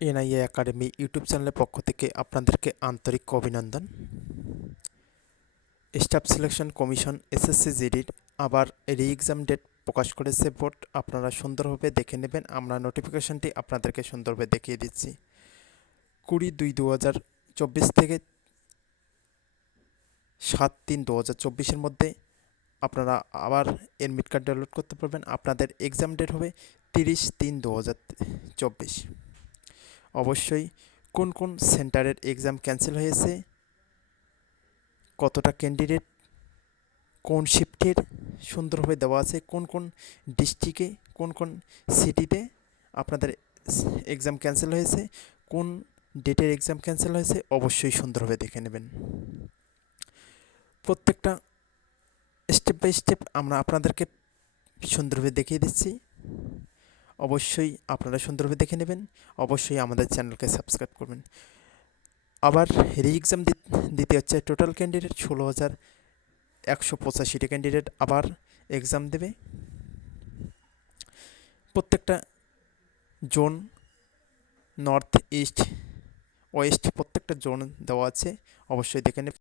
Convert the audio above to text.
NIA academy YouTube চ্যানেলের পক্ষ থেকে আপনাদেরকে আন্তরিক অভিনন্দন। স্টাফ সিলেকশন কমিশন এসএসসি জিডির আবার রি-এক্সাম ডেট প্রকাশ করেছে বোর্ড। আপনারা সুন্দরভাবে দেখে নেবেন। আমরা নোটিফিকেশনটি আপনাদেরকে সুন্দরভাবে দেখিয়ে দিচ্ছি। 20-2-2024 থেকে 7-3-2024 মধ্যে আপনারা আবার এডমিট কার্ড ডাউনলোড করতে পারবেন। আপনাদের এক্সাম ডেট হবে 30-3-2024। অবশ্যই কোন কোন সেন্টারের এক্সাম ক্যান্সেল হয়েছে, কতটা ক্যান্ডিডেট কোন শিফটের সুন্দরভাবে দেওয়া আছে, কোন কোন ডিস্ট্রিক্টে কোন কোন সিটিতে আপনাদের এক্সাম ক্যান্সেল হয়েছে, কোন ডেটের এক্সাম ক্যান্সেল হয়েছে, অবশ্যই সুন্দরভাবে দেখে নেবেন। প্রত্যেকটা স্টেপ বাই স্টেপ আমরা আপনাদেরকে সুন্দরভাবে দেখিয়ে দিচ্ছি। অবশ্যই আপনারা সুন্দরভাবে দেখে নেবেন। অবশ্যই আমাদের চ্যানেলকে সাবস্ক্রাইব করবেন। আবার রি-এক্সাম দিতে হচ্ছে টোটাল ক্যান্ডিডেট 16,185টা ক্যান্ডিডেট আবার এক্সাম দেবে। প্রত্যেকটা জোন, নর্থ, ইস্ট, ওয়েস্ট প্রত্যেকটা জোন দেওয়া আছে। অবশ্যই দেখে নেবেন।